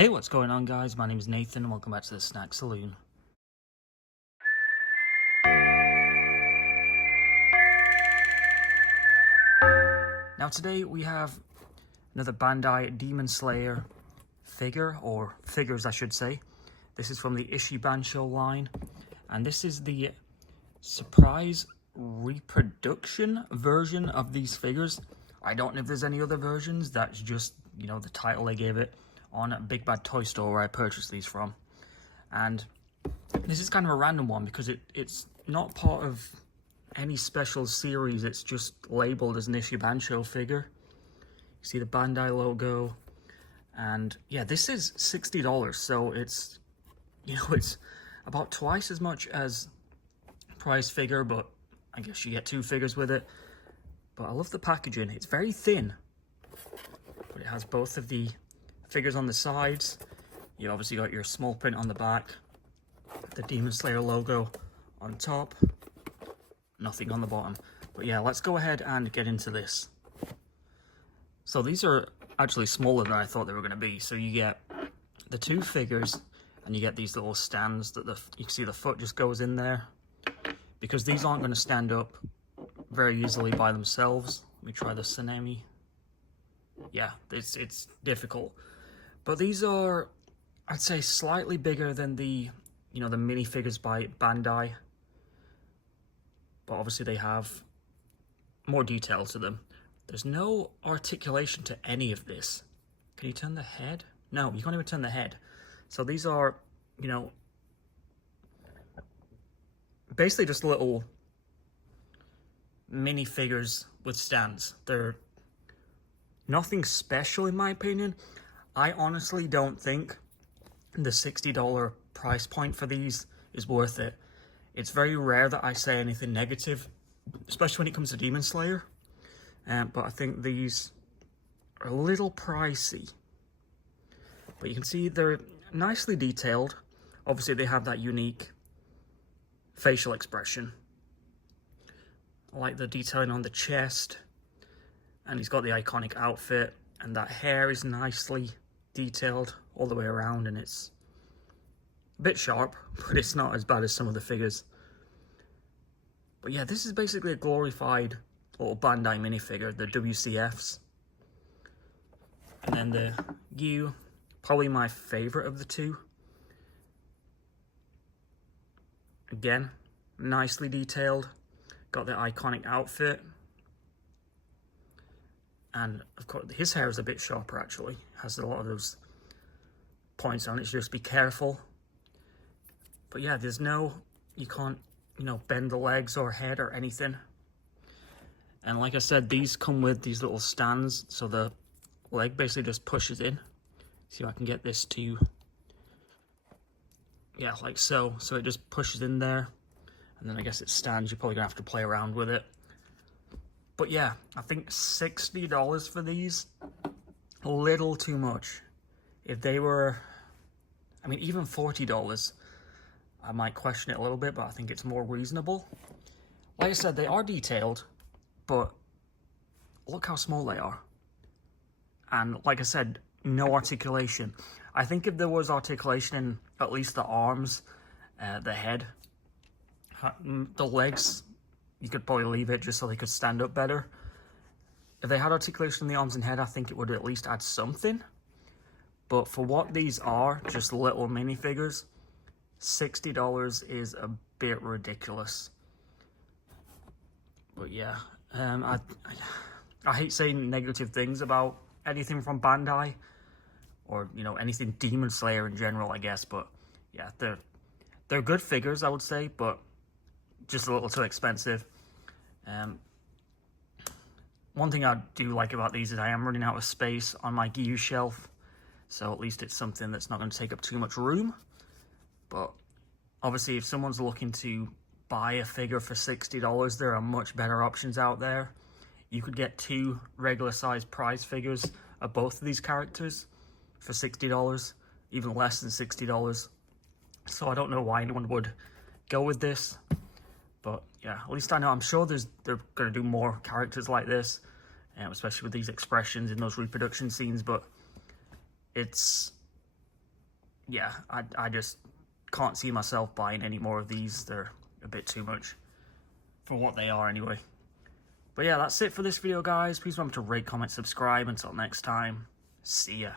Hey, what's going on, guys? My name is Nathan and welcome back to the Snack Saloon. Now today we have another Bandai Demon Slayer figure, or figures I should say. This is from the Ichibansho line, and this is the surprise reproduction version of these figures. I don't know if there's any other versions. That's just, you know, the title they gave it on Big Bad Toy Store where I purchased these from. And this is kind of a random one because it's not part of any special series. It's just labeled as an Ichibansho figure. You see the Bandai logo, and yeah, this is $60, so it's, you know, it's about twice as much as price figure, but I guess you get two figures with it. But I love the packaging. It's very thin, but it has both of the figures on the sides. You obviously got your small print on the back, the Demon Slayer logo on top, nothing on the bottom. But yeah, let's go ahead and get into this. So these are actually smaller than I thought they were going to be. So you get the two figures and you get these little stands that you can see the foot just goes in there, because these aren't going to stand up very easily by themselves. Let me try the Sanemi. Yeah, it's difficult. But these are, I'd say, slightly bigger than the, you know, the minifigures by Bandai. But obviously they have more detail to them. There's no articulation to any of this. Can you turn the head? No, you can't even turn the head. So these are, you know, basically just little minifigures with stands. They're nothing special in my opinion. I honestly don't think the $60 price point for these is worth it. It's very rare that I say anything negative, especially when it comes to Demon Slayer. But I think these are a little pricey. But you can see they're nicely detailed. Obviously they have that unique facial expression. I like the detailing on the chest. And he's got the iconic outfit. And that hair is nicely detailed all the way around, and it's a bit sharp, but it's not as bad as some of the figures. But yeah, this is basically a glorified little Bandai minifigure, the WCFs. And then the Giyu, probably my favorite of the two. Again, nicely detailed, got the iconic outfit. And of course, his hair is a bit sharper actually. Has a lot of those points on it, so just be careful. But yeah, there's no, you can't, you know, bend the legs or head or anything. And like I said, these come with these little stands, so the leg basically just pushes in. See if I can get this to, yeah, like so. So it just pushes in there, and then I guess it stands. You're probably gonna have to play around with it. But yeah, I think $60 for these, a little too much. If they were, I mean, even $40, I might question it a little bit, but I think it's more reasonable. Like I said, they are detailed, but look how small they are. And like I said, no articulation. I think if there was articulation in at least the arms, the head, the legs, you could probably leave it just so they could stand up better. If they had articulation in the arms and head, I think it would at least add something. But for what these are, just little minifigures, $60 is a bit ridiculous. But yeah, I hate saying negative things about anything from Bandai, or, you know, anything Demon Slayer in general, I guess. But yeah, they're good figures, I would say, but just a little too expensive. One thing I do like about these is I am running out of space on my Giyu shelf, so at least it's something that's not going to take up too much room. But obviously, if someone's looking to buy a figure for $60, there are much better options out there. You could get two regular size prize figures of both of these characters for $60, even less than $60. So I don't know why anyone would go with this. But yeah, at least I know, I'm sure they're going to do more characters like this, especially with these expressions in those reproduction scenes. But it's yeah, I just can't see myself buying any more of these. They're a bit too much for what they are anyway. But yeah, that's it for this video, guys. Please remember to rate, comment, subscribe. Until next time, see ya.